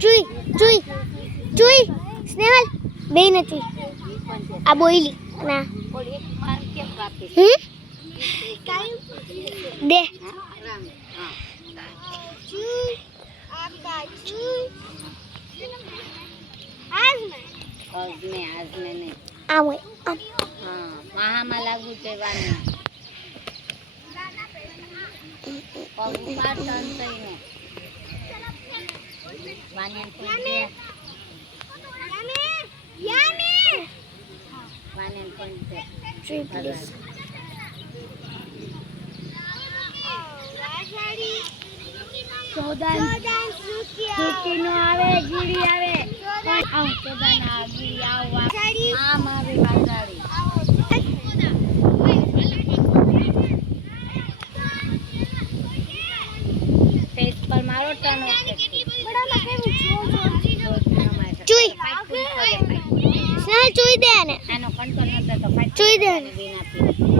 ચુઈ ચુઈ ચુઈ સ્નેહલ બે ને ચુઈ આ બોઈલી ના દે આમ મહામાં લાગુ છે વાની પગ પાટન થઈને વાનિયન પણ વાનિયન પણ ચુઈ પ્લીઝ સુકી નો આવે ગીડી આવે આવ ચોદાન આ ગીડી આવવા આમ આવે વાજાડી ફેસ પર મારો ટનો ચુઈ સ્નેહલ ચુઈ દે ને આનો કંટ્રોલ નતો તો ચુઈ દે ને વિના